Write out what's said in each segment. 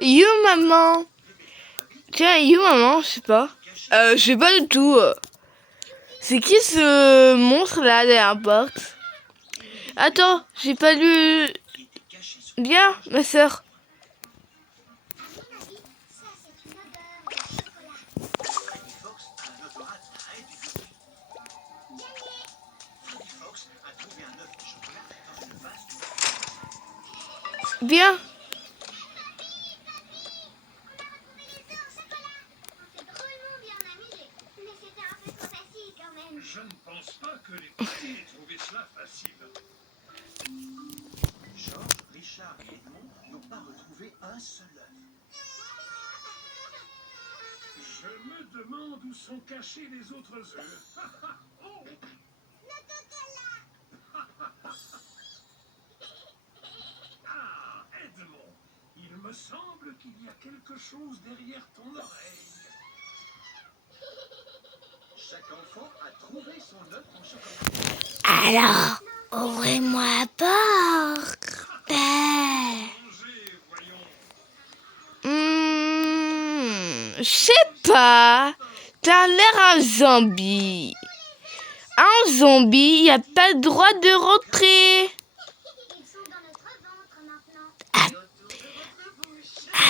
You maman. Tiens, you maman, je sais pas. Je sais pas du tout. C'est qui ce monstre là derrière la porte? Attends, j'ai pas lu. Bien, ma soeur. Bien. Je ne pense pas que les petits aient trouvé cela facile. Georges, Richard et Edmond n'ont pas retrouvé un seul œuf. Je me demande où sont cachés les autres œufs. Oh. Ah, Edmond, il me semble qu'il y a quelque chose derrière ton oreille. Chaque enfant a trouvé son œuf en chocolat. Alors, ouvrez-moi la porte. Je sais pas. T'as l'air un zombie. Un zombie, y a pas le droit de rentrer.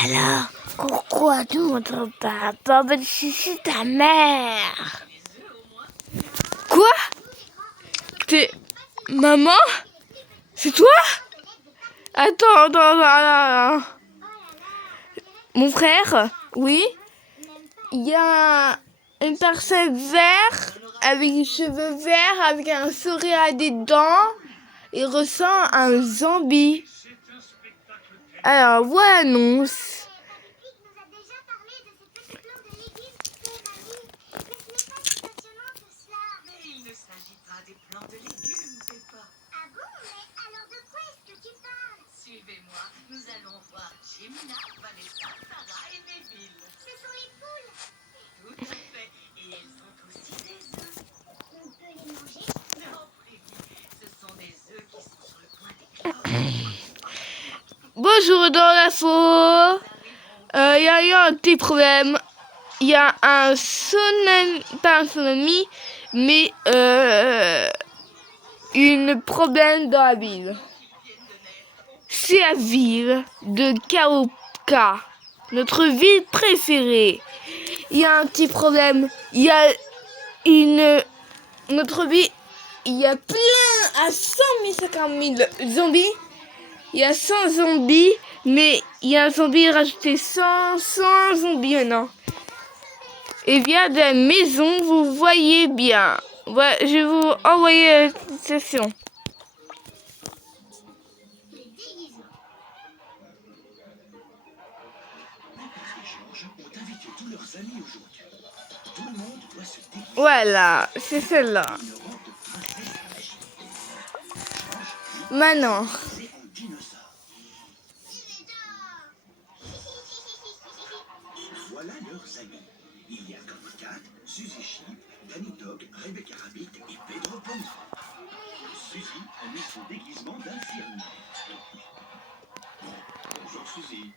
Alors, pourquoi tu m'entends pas? Papa, c'est ta mère. Quoi? T'es... Maman? C'est toi? Attends. Mon frère? Oui? Il y a une personne verte, avec les cheveux verts, avec un sourire à des dents. Il ressemble à un zombie. Alors, voilà l'annonce. Suivez-moi, nous allons voir Jemina, Vanessa, Sarah et Neville. Ce sont les poules. Tout à fait. Et elles sont aussi des œufs. On peut les manger? Non, Freddy. Ce sont des œufs qui sont sur le point d'éclore. Bonjour dans l'info. Il y a eu un petit problème. Il y a un tsunami, pas un tsunami, mais une problème dans la ville. C'est la ville de Kaoka, notre ville préférée. Il y a un petit problème. Il y a notre ville, il y a plein à 150 000 zombies. Il y a 100 zombies, mais il y a un zombie rajouté 100 zombies maintenant. Et vient de la maison, vous voyez bien. Ouais, je vais vous envoyer la session. Voilà, c'est celle-là. Maintenant. Voilà leurs amis. Il y a Copcat, Suzy Sheep, Danny Dog, Rebecca Rabbit et Pedro Pony. Suzy a mis son déguisement d'infirmière. Bonjour Suzy.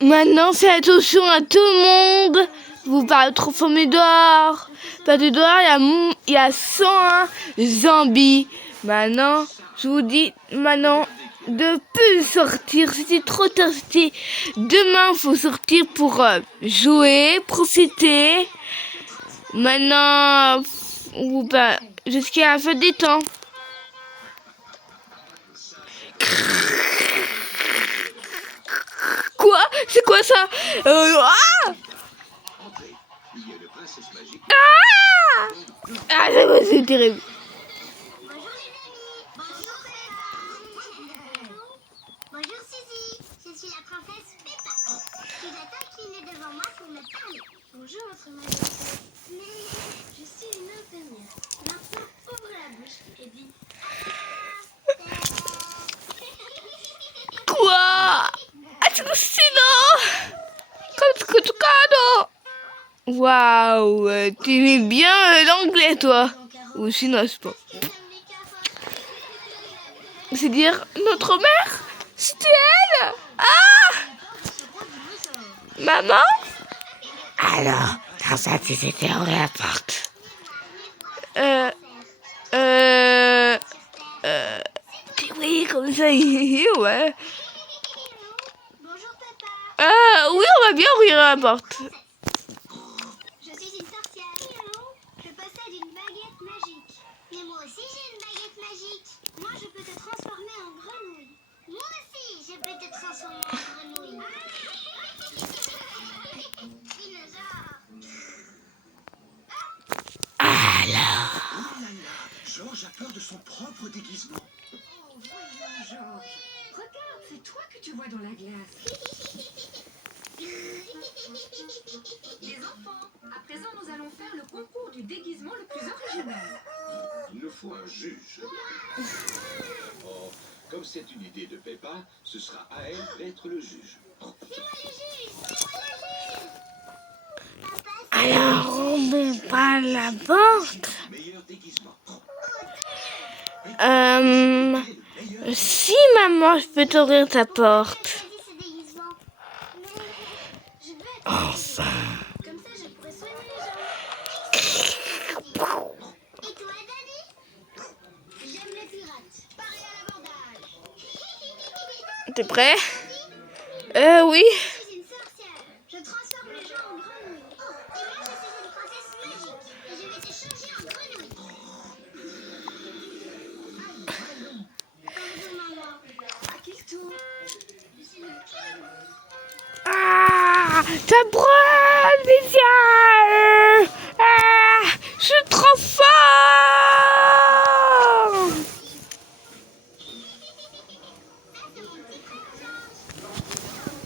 Maintenant, faites attention à tout le monde. Vous parlez trop fort dehors. Pas de dehors, il y a 101 zombies. Maintenant, je vous dis, maintenant, de plus sortir. C'était trop tard. Demain, il faut sortir pour jouer, profiter. Maintenant, jusqu'à la fin des temps. Quoi? C'est quoi ça? C'est terrible. Bonjour Suzy, je suis la princesse Peppa. Tu dois t'incliner devant moi pour me parler. Bonjour votre majesté. Mais je suis une infirmière. Maintenant ouvre la bouche et dis. Quoi? Waouh, tu aimais bien l'anglais toi? Ou sinon, c'est pas. c'est dire notre mère? C'était elle? Ah! Maman? Alors, dans ça, tu t'étais ouvert la porte. Oui, comme ça, ouais. Bonjour papa. Oui, on va bien ouvrir la porte. Je suis une sorcière. Je possède une baguette magique. Mais moi aussi j'ai une baguette magique. Moi je peux te transformer en grenouille. Moi aussi je peux te transformer en grenouille. Dinosaure. Alors, Oh là là, Georges a peur de son propre déguisement. Oh, voyons, Georges. Regarde, c'est toi que tu vois dans la glace. Les enfants, à présent, nous allons faire le concours du déguisement le plus original. Il nous faut un juge. Oh, comme c'est une idée de Peppa, ce sera à elle d'être le juge. alors on met pas la porte. Meilleur déguisement. Si maman, je peux t'ouvrir ta porte. Choisis ce déguisement. Mais je veux être Enfin. comme ça je pourrais soigner les gens. Et toi Danny? J'aime les pirates. Pareil à l'abordage. T'es prêt? Oui. Je suis une sorcière. Je transforme les gens en grenouilles. Oh, et moi je suis une princesse magique. Et je vais te changer en grenouille. Pardon maman. À qui le tour? Je suis une clown. Ah, ça brûle, Viviane. Ah, je suis trop fort. Ça c'est mon petit frère Georges. Je trouve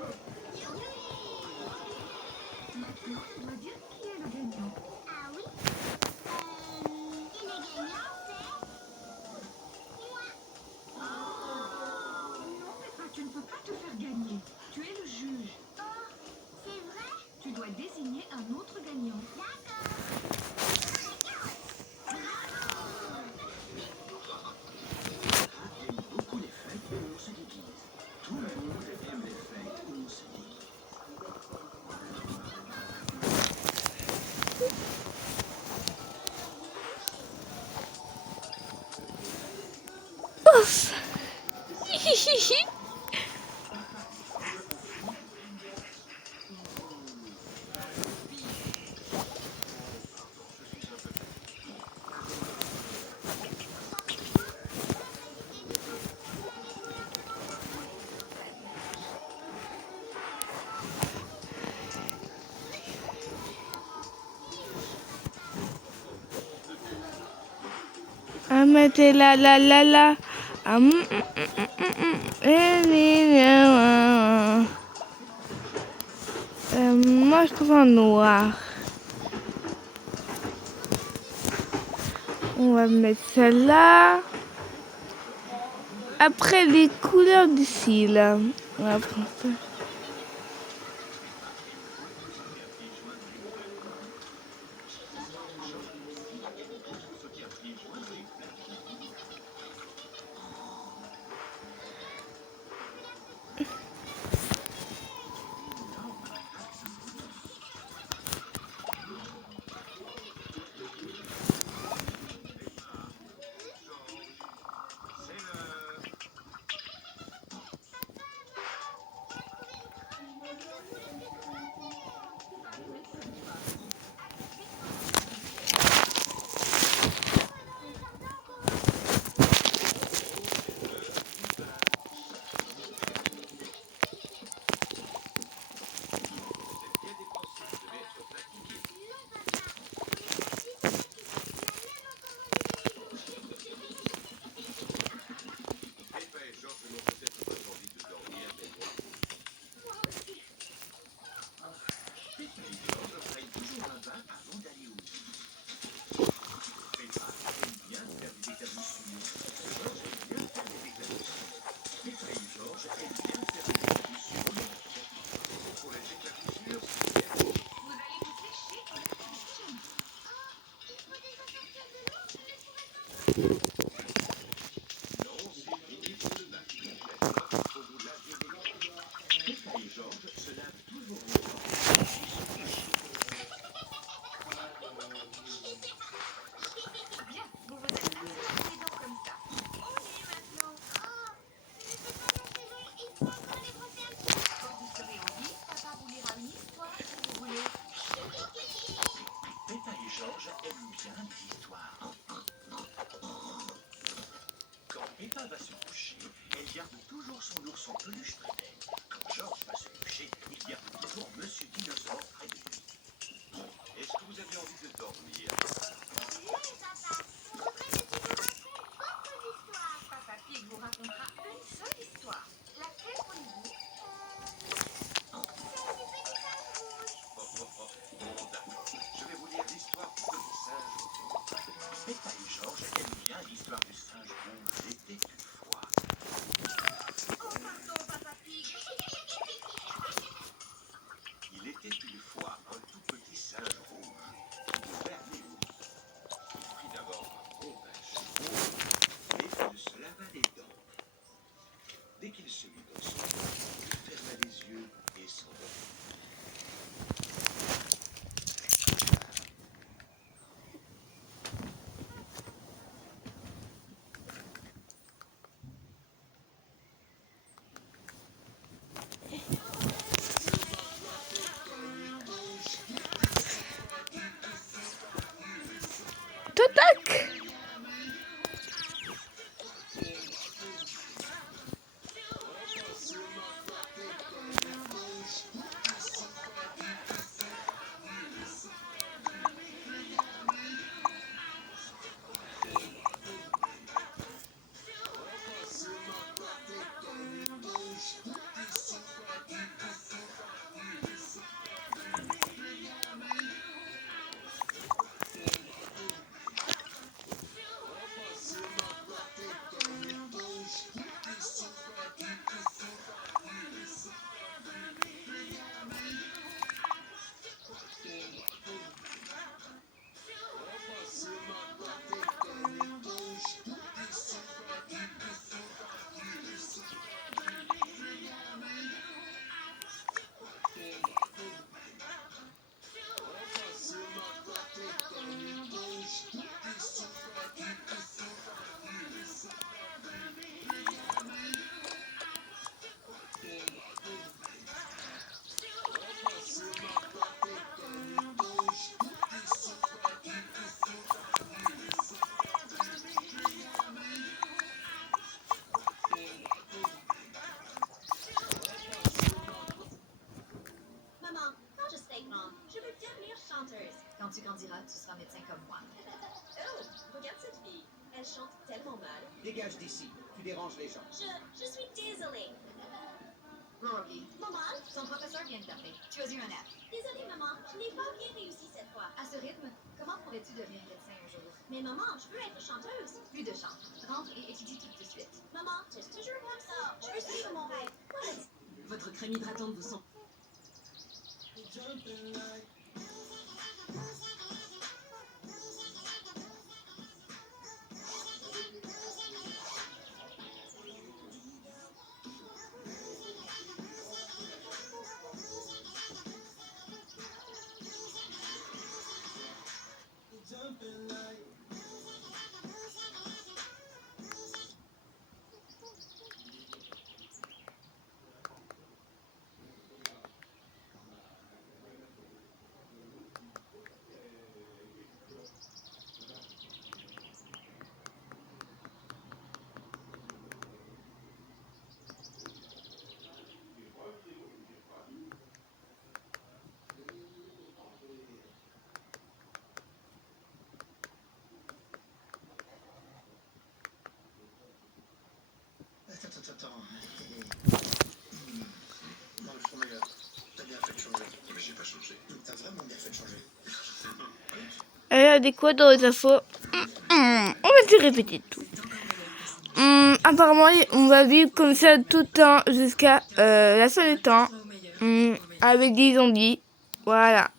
que tous les déguisements sont beaux. Maintenant, on doit dire qui est le gagnant. Ah oui. Et le gagnant c'est moi. Non, Peppa, tu ne peux pas te faire gagner. Tu es le juge. Oh, c'est vrai? Tu dois désigner un autre gagnant. D'accord. Aime beaucoup les fêtes où on se déguise. Tout le monde aime les fêtes où on se déguise. Ouf. Hihihi. Ah, mettez la. Moi, je trouve un noir. On va mettre celle-là. Après, les couleurs du cils. On va prendre ça. Peppa et Georges se lavent toujours les dents. Bien, vous vous êtes assez lavé les dents comme ça. On y est maintenant. Oh, mais c'est pas non, c'est long. Il faut encore les brosser un petit peu. Quand vous serez en vie, papa vous lira une histoire si vous voulez. Peppa et Georges aiment bien les histoires. Quand Peppa va se coucher, elle garde toujours son ourson peluche près d'elle. Quand Georges va se coucher, il garde toujours Monsieur Dinosaure près de lui. Est-ce que vous avez envie de dormir? Oui, papa. On voudrait que tu nous racontes beaucoup d'histoires. Papa Pig vous racontera une seule histoire. Laquelle voulez-vous? C'est du petit singe rouge. Bon, d'accord. Je vais vous lire l'histoire du petit singe rouge. Peppa et Georges aiment bien l'histoire du singe rouge. Il était une fois. Oh pardon, Papa Pig. Il était une fois un tout petit singe rouge. Vers Léo. Il prit d'abord un beau bain chaud et il se lava les dents. Dès qu'il se mit dans son lit, il ferma les yeux et s'endormit. Totac. Maman, quand je serai grande, je veux devenir chanteuse. Quand tu grandiras, tu seras médecin comme moi. Oh, regarde cette fille. Elle chante tellement mal. Dégage d'ici, tu déranges les gens. Je suis désolée. Rory, Maman, ton professeur vient de t'appeler. Tu as eu un F. désolée maman, je n'ai pas bien réussi cette fois. À ce rythme, comment pourrais-tu devenir médecin un jour? Mais maman, je veux être chanteuse. Plus de chant. Rentre et étudie tout de suite. Maman, c'est toujours comme ça. Je veux suivre mon rêve. What? Votre crème hydratante vous sent. Attends. Non, le formulaire. T'as bien fait de changer. Mais j'ai pas changé. T'as vraiment bien fait de changer. Adéquat dans les infos. On va se répéter tout. Apparemment, on va vivre comme ça tout le temps jusqu'à la fin du temps. Avec des zombies. Voilà.